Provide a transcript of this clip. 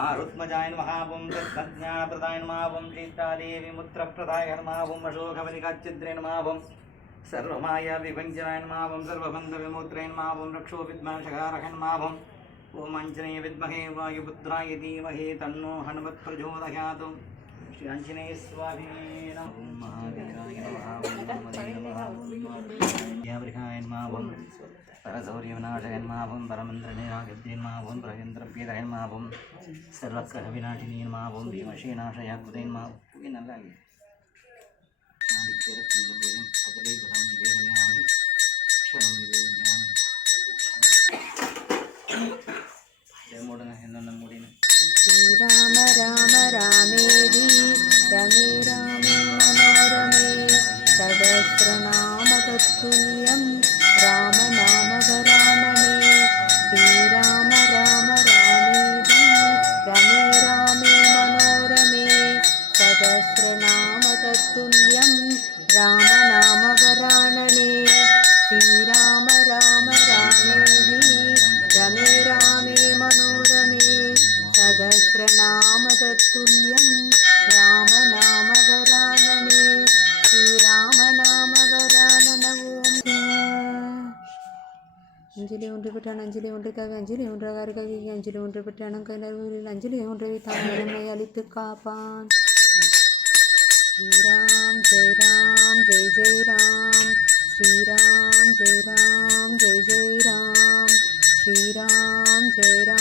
ఆరుత్మజాయ మహావం తత్జ్ఞానప్రదాయ మావం సీతాదేవి ముత్రప్రదాయ మావం అశోకవనికాచిద్రే మావం సర్వమాయా విభంజనాయ మావం సర్వబంధ విమూత్రేణ మావం రక్షో విద్మాశకారహన్ మావం ఓం అంజనేయ విద్మహే వాయుపుత్రాయ ధీమహే తన్నో హనుమత్ ప్రచోదయాతు శ్రీ ఆంజనేయ స్వామి నమో మహావికాయ మహావం சௌரியவிநாசகன்மாவும் பரமந்திரநேராகத்யன்மாவும் பிரகேந்திரபீதகன்மாவும் சர்வக்கர விநாட்டினியன்மாவும் பீமஷீநாசயா குதையன்மா புகை நல்லா இல்லையா நாடிக்கேற கந்தபுரம் கதலை பதம் நிவேதனையாமி அக்ஷரம் நிவேதனையாமி ராம ராம ராமேதி ரமே ராமே மனோரமே சதஸ்திரநாம ராமநாமகத்துல்யம் ராமநாமகராணனே. ஸ்ரீராமநாமகராணனவோம். அஞ்சலி ஒன்று பெற்றான் அஞ்சலி ஒன்றுக்காக அஞ்சலி ஒன்றாக அஞ்சலி ஒன்று பெற்றான் கைநறுவில் அஞ்சலி ஒன்றை தான் என்னை அழித்து காப்பான். ஸ்ரீராம் ஜெய் ராம் ஜெய் ஜெய் ராம். ஸ்ரீராம் ஜெய் ராம் ஜெய் ஜெய் ராம். ஸ்ரீராம் ஜெய் ராம்